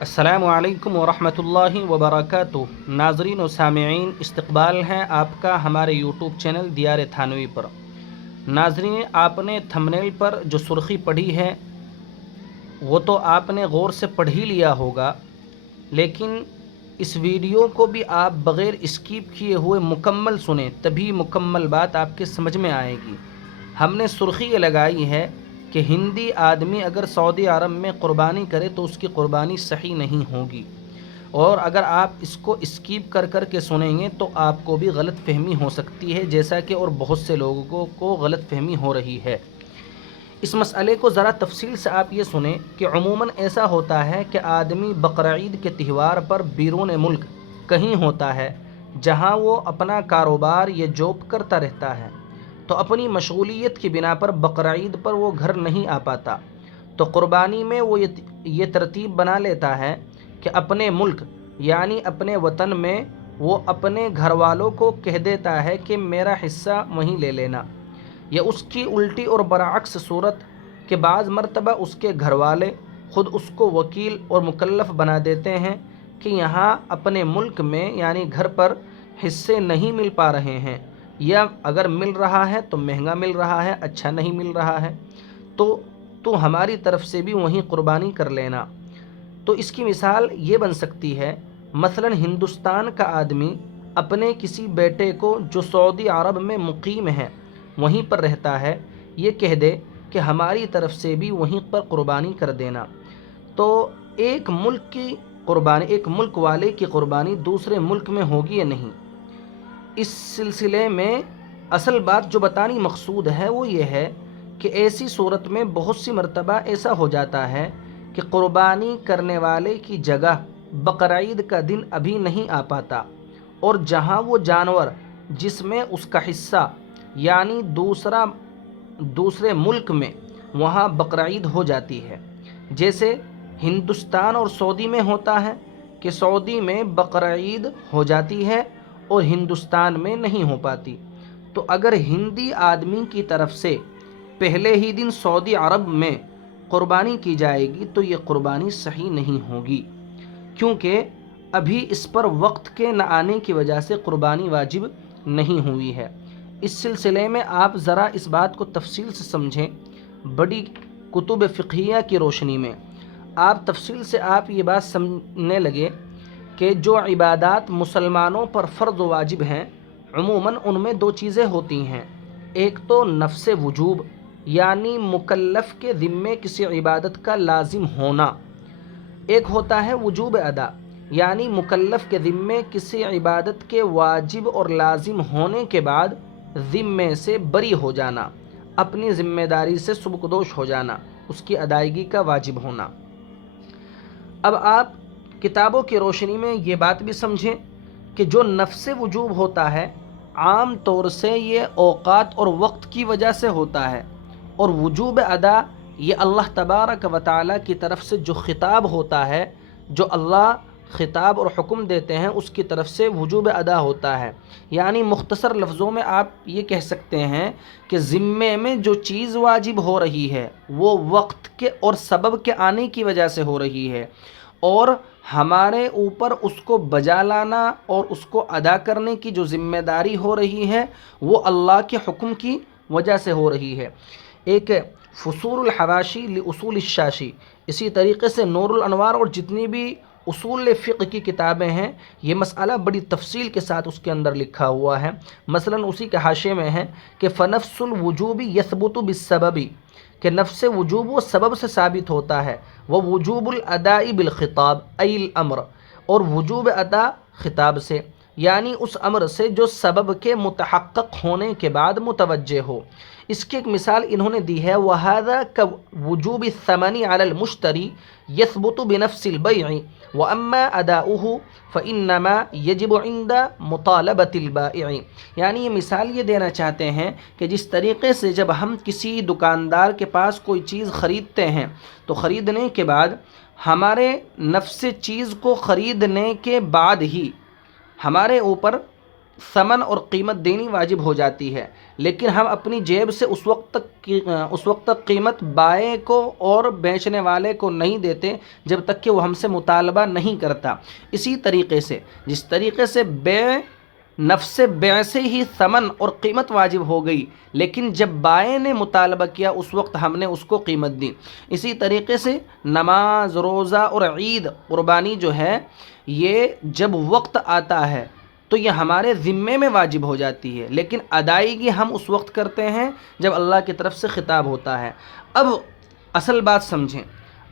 السلام علیکم ورحمۃ اللہ وبرکاتہ۔ ناظرین و سامعین، استقبال ہے آپ کا ہمارے یوٹیوب چینل دیار تھانوی پر۔ ناظرین، آپ نے تھمبنیل پر جو سرخی پڑھی ہے وہ تو آپ نے غور سے پڑھ ہی لیا ہوگا، لیکن اس ویڈیو کو بھی آپ بغیر اسکیپ کیے ہوئے مکمل سنیں، تبھی مکمل بات آپ کے سمجھ میں آئے گی۔ ہم نے سرخی یہ لگائی ہے کہ ہندی آدمی اگر سعودی عرب میں قربانی کرے تو اس کی قربانی صحیح نہیں ہوگی، اور اگر آپ اس کو اسکیپ کر کر کے سنیں گے تو آپ کو بھی غلط فہمی ہو سکتی ہے، جیسا کہ اور بہت سے لوگوں کو غلط فہمی ہو رہی ہے۔ اس مسئلے کو ذرا تفصیل سے آپ یہ سنیں کہ عموماً ایسا ہوتا ہے کہ آدمی بقرعید کے تہوار پر بیرون ملک کہیں ہوتا ہے، جہاں وہ اپنا کاروبار یا جاب کرتا رہتا ہے، تو اپنی مشغولیت کی بنا پر بقرعید پر وہ گھر نہیں آ پاتا، تو قربانی میں وہ یہ ترتیب بنا لیتا ہے کہ اپنے ملک یعنی اپنے وطن میں وہ اپنے گھر والوں کو کہہ دیتا ہے کہ میرا حصہ وہیں لے لینا، یا اس کی الٹی اور برعکس صورت کہ بعض مرتبہ اس کے گھر والے خود اس کو وکیل اور مکلف بنا دیتے ہیں کہ یہاں اپنے ملک میں یعنی گھر پر حصے نہیں مل پا رہے ہیں، یا اگر مل رہا ہے تو مہنگا مل رہا ہے، اچھا نہیں مل رہا ہے، تو ہماری طرف سے بھی وہیں قربانی کر لینا۔ تو اس کی مثال یہ بن سکتی ہے، مثلا ہندوستان کا آدمی اپنے کسی بیٹے کو جو سعودی عرب میں مقیم ہے، وہیں پر رہتا ہے، یہ کہہ دے کہ ہماری طرف سے بھی وہیں پر قربانی کر دینا، تو ایک ملک والے کی قربانی دوسرے ملک میں ہوگی یا نہیں؟ اس سلسلے میں اصل بات جو بتانی مقصود ہے وہ یہ ہے کہ ایسی صورت میں بہت سی مرتبہ ایسا ہو جاتا ہے کہ قربانی کرنے والے کی جگہ بقرعید کا دن ابھی نہیں آ پاتا، اور جہاں وہ جانور جس میں اس کا حصہ یعنی دوسرے ملک میں وہاں بقرعید ہو جاتی ہے، جیسے ہندوستان اور سعودی میں ہوتا ہے کہ سعودی میں بقرعید ہو جاتی ہے اور ہندوستان میں نہیں ہو پاتی، تو اگر ہندی آدمی کی طرف سے پہلے ہی دن سعودی عرب میں قربانی کی جائے گی تو یہ قربانی صحیح نہیں ہوگی، کیونکہ ابھی اس پر وقت کے نہ آنے کی وجہ سے قربانی واجب نہیں ہوئی ہے۔ اس سلسلے میں آپ ذرا اس بات کو تفصیل سے سمجھیں، بڑی کتب فقہیہ کی روشنی میں آپ تفصیل سے آپ یہ بات سمجھنے لگے کہ جو عبادات مسلمانوں پر فرض و واجب ہیں عموماً ان میں دو چیزیں ہوتی ہیں، ایک تو نفس وجوب یعنی مکلف کے ذمے کسی عبادت کا لازم ہونا، ایک ہوتا ہے وجوب ادا یعنی مکلف کے ذمے کسی عبادت کے واجب اور لازم ہونے کے بعد ذمے سے بری ہو جانا، اپنی ذمہ داری سے سبکدوش ہو جانا، اس کی ادائیگی کا واجب ہونا۔ اب آپ کتابوں کی روشنی میں یہ بات بھی سمجھیں کہ جو نفس وجوب ہوتا ہے عام طور سے یہ اوقات اور وقت کی وجہ سے ہوتا ہے، اور وجوب ادا یہ اللہ تبارک و تعالیٰ کی طرف سے جو خطاب ہوتا ہے، جو اللہ خطاب اور حکم دیتے ہیں اس کی طرف سے وجوب ادا ہوتا ہے، یعنی مختصر لفظوں میں آپ یہ کہہ سکتے ہیں کہ ذمے میں جو چیز واجب ہو رہی ہے وہ وقت کے اور سبب کے آنے کی وجہ سے ہو رہی ہے، اور ہمارے اوپر اس کو بجا لانا اور اس کو ادا کرنے کی جو ذمہ داری ہو رہی ہے وہ اللہ کے حکم کی وجہ سے ہو رہی ہے۔ ایک فصول الحواشی لاصول الشاشی، اسی طریقے سے نور الانوار اور جتنی بھی اصول فقہ کی کتابیں ہیں یہ مسئلہ بڑی تفصیل کے ساتھ اس کے اندر لکھا ہوا ہے، مثلا اسی کے حاشیے میں ہے کہ فنفس الوجوب یثبت بالسبب، کہ نفس وجوب وہ سبب سے ثابت ہوتا ہے، وہ وجوب الاداء بالخطاب ای الامر، اور وجوب ادا خطاب سے یعنی اس امر سے جو سبب کے متحقق ہونے کے بعد متوجہ ہو۔ اس کی ایک مثال انہوں نے دی ہے، وَهَذَا كَوُجُوبِ الثَّمَنِ عَلَى الْمُشْتَرِي يَثْبُتُ بِنَفْسِ الْبَيْعِ وَأَمَّا أَدَاؤُهُ فَإِنَّمَا يَجِبُ عِنْدَ مُطَالَبَةِ الْبَائِعِ، یعنی یہ مثال یہ دینا چاہتے ہیں کہ جس طریقے سے جب ہم کسی دکاندار کے پاس کوئی چیز خریدتے ہیں تو خریدنے کے بعد ہمارے نفس چیز کو خریدنے کے بعد ہی ہمارے اوپر ثمن اور قیمت دینی واجب ہو جاتی ہے، لیکن ہم اپنی جیب سے اس وقت تک قیمت بائیں کو اور بیچنے والے کو نہیں دیتے جب تک کہ وہ ہم سے مطالبہ نہیں کرتا۔ اسی طریقے سے جس طریقے سے نفس بیع سے ہی ثمن اور قیمت واجب ہو گئی، لیکن جب بائیں نے مطالبہ کیا اس وقت ہم نے اس کو قیمت دی، اسی طریقے سے نماز، روزہ اور عید، قربانی جو ہے یہ جب وقت آتا ہے تو یہ ہمارے ذمے میں واجب ہو جاتی ہے، لیکن ادائیگی ہم اس وقت کرتے ہیں جب اللہ کی طرف سے خطاب ہوتا ہے۔ اب اصل بات سمجھیں،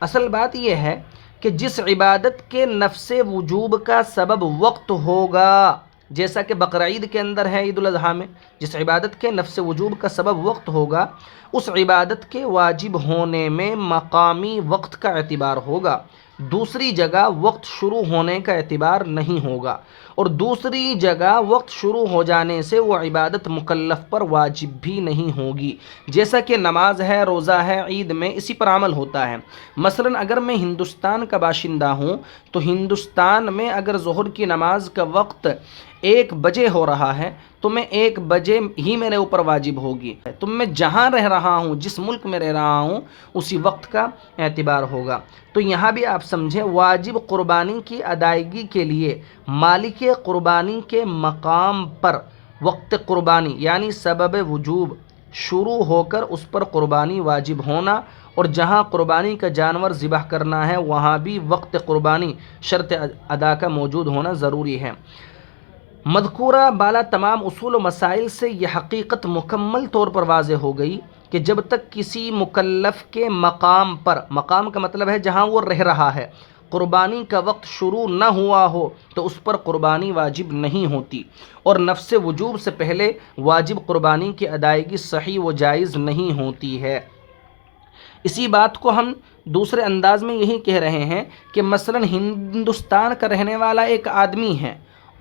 اصل بات یہ ہے کہ جس عبادت کے نفس وجوب کا سبب وقت ہوگا، جیسا کہ بقرعید کے اندر ہے، عید الاضحیٰ میں جس عبادت کے نفس وجوب کا سبب وقت ہوگا، اس عبادت کے واجب ہونے میں مقامی وقت کا اعتبار ہوگا، دوسری جگہ وقت شروع ہونے کا اعتبار نہیں ہوگا، اور دوسری جگہ وقت شروع ہو جانے سے وہ عبادت مکلف پر واجب بھی نہیں ہوگی، جیسا کہ نماز ہے، روزہ ہے، عید میں اسی پر عمل ہوتا ہے۔ مثلا اگر میں ہندوستان کا باشندہ ہوں تو ہندوستان میں اگر ظہر کی نماز کا وقت 1 بجے ہو رہا ہے تو میں 1 بجے ہی میرے اوپر واجب ہوگی، تو میں جہاں رہ رہا ہوں، جس ملک میں رہ رہا ہوں، اسی وقت کا اعتبار ہوگا۔ تو یہاں بھی آپ سمجھیں، واجب قربانی کی ادائیگی کے لیے مالک قربانی کے مقام پر وقت قربانی یعنی سبب وجوب شروع ہو کر اس پر قربانی واجب ہونا، اور جہاں قربانی کا جانور ذبح کرنا ہے وہاں بھی وقت قربانی شرط ادا کا موجود ہونا ضروری ہے۔ مذکورہ بالا تمام اصول و مسائل سے یہ حقیقت مکمل طور پر واضح ہو گئی کہ جب تک کسی مکلف کے مقام پر، مقام کا مطلب ہے جہاں وہ رہ رہا ہے، قربانی کا وقت شروع نہ ہوا ہو تو اس پر قربانی واجب نہیں ہوتی، اور نفس وجوب سے پہلے واجب قربانی کی ادائیگی صحیح و جائز نہیں ہوتی ہے۔ اسی بات کو ہم دوسرے انداز میں یہی کہہ رہے ہیں کہ مثلا ہندوستان کا رہنے والا ایک آدمی ہے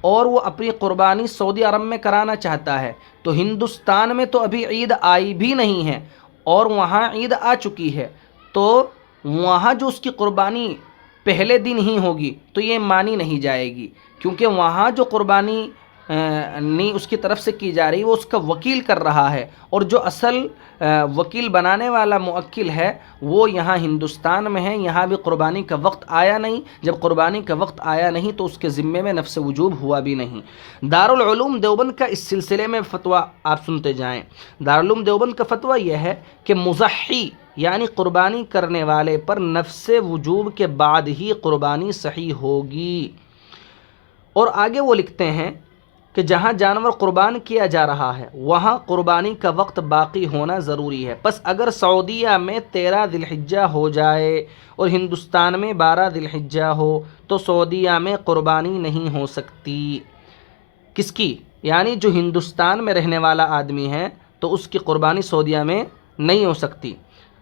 اور وہ اپنی قربانی سعودی عرب میں کرانا چاہتا ہے، تو ہندوستان میں تو ابھی عید آئی بھی نہیں ہے اور وہاں عید آ چکی ہے، تو وہاں جو اس کی قربانی پہلے دن ہی ہوگی تو یہ مانی نہیں جائے گی، کیونکہ وہاں جو قربانی نہیں اس کی طرف سے کی جا رہی وہ اس کا وکیل کر رہا ہے، اور جو اصل وکیل بنانے والا موکل ہے وہ یہاں ہندوستان میں ہے، یہاں بھی قربانی کا وقت آیا نہیں، جب قربانی کا وقت آیا نہیں تو اس کے ذمے میں نفس وجوب ہوا بھی نہیں۔ دارالعلوم دیوبند کا اس سلسلے میں فتویٰ آپ سنتے جائیں۔ دارالعلوم دیوبند کا فتویٰ یہ ہے کہ مضحی یعنی قربانی کرنے والے پر نفس وجوب کے بعد ہی قربانی صحیح ہوگی، اور آگے وہ لکھتے ہیں کہ جہاں جانور قربان کیا جا رہا ہے وہاں قربانی کا وقت باقی ہونا ضروری ہے، پس اگر سعودیہ میں 13 ذی الحجہ ہو جائے اور ہندوستان میں 12 ذی الحجہ ہو تو سعودیہ میں قربانی نہیں ہو سکتی۔ کس کی؟ یعنی جو ہندوستان میں رہنے والا آدمی ہے تو اس کی قربانی سعودیہ میں نہیں ہو سکتی،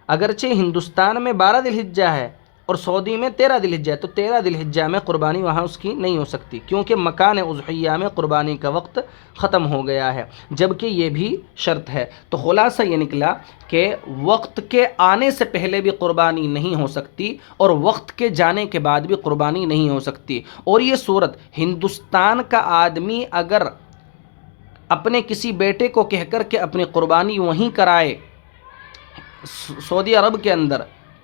اگرچہ ہندوستان میں 12 ذی الحجہ ہے اور سعودی میں 13 ذی الحجہ ہے، تو 13 ذی الحجہ میں قربانی وہاں اس کی نہیں ہو سکتی، کیونکہ مکان اضحیہ میں قربانی کا وقت ختم ہو گیا ہے، جبکہ یہ بھی شرط ہے۔ تو خلاصہ یہ نکلا کہ وقت کے آنے سے پہلے بھی قربانی نہیں ہو سکتی اور وقت کے جانے کے بعد بھی قربانی نہیں ہو سکتی، اور یہ صورت ہندوستان کا آدمی اگر اپنے کسی بیٹے کو کہہ کر کے اپنی قربانی وہیں کرائے سعودی عرب کے اندر،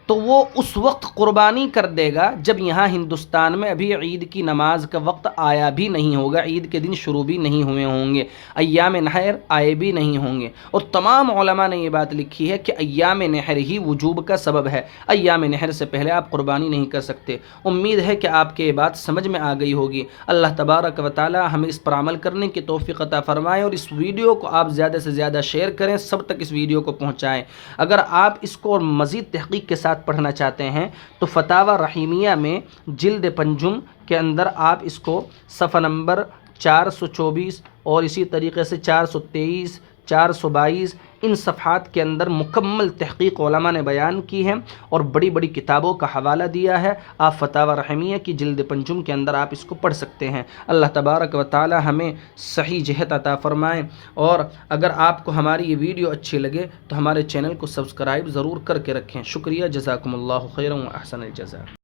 تو وہ اس وقت قربانی کر دے گا جب یہاں ہندوستان میں ابھی عید کی نماز کا وقت آیا بھی نہیں ہوگا، عید کے دن شروع بھی نہیں ہوئے ہوں گے، ایام نحر آئے بھی نہیں ہوں گے، اور تمام علماء نے یہ بات لکھی ہے کہ ایام نحر ہی وجوب کا سبب ہے، ایام نحر سے پہلے آپ قربانی نہیں کر سکتے۔ امید ہے کہ آپ کے یہ بات سمجھ میں آ گئی ہوگی۔ اللہ تبارک و تعالی ہمیں اس پر عمل کرنے کی توفیق عطا فرمائے، اور اس ویڈیو کو آپ زیادہ سے زیادہ شیئر کریں، سب تک اس ویڈیو کو پہنچائیں۔ اگر آپ اس کو اور مزید تحقیق کے ساتھ پڑھنا چاہتے ہیں تو فتاوی رحیمیہ میں جلد پنجم کے اندر آپ اس کو صفحہ نمبر 424 اور اسی طریقے سے 423 422 ان صفحات کے اندر مکمل تحقیق علماء نے بیان کی ہے اور بڑی بڑی کتابوں کا حوالہ دیا ہے۔ آپ فتاوی رحیمیہ کی جلد پنجم کے اندر آپ اس کو پڑھ سکتے ہیں۔ اللہ تبارک و تعالی ہمیں صحیح جہت عطا فرمائے، اور اگر آپ کو ہماری یہ ویڈیو اچھی لگے تو ہمارے چینل کو سبسکرائب ضرور کر کے رکھیں۔ شکریہ، جزاکم اللہ خیرا و احسن الجزاء۔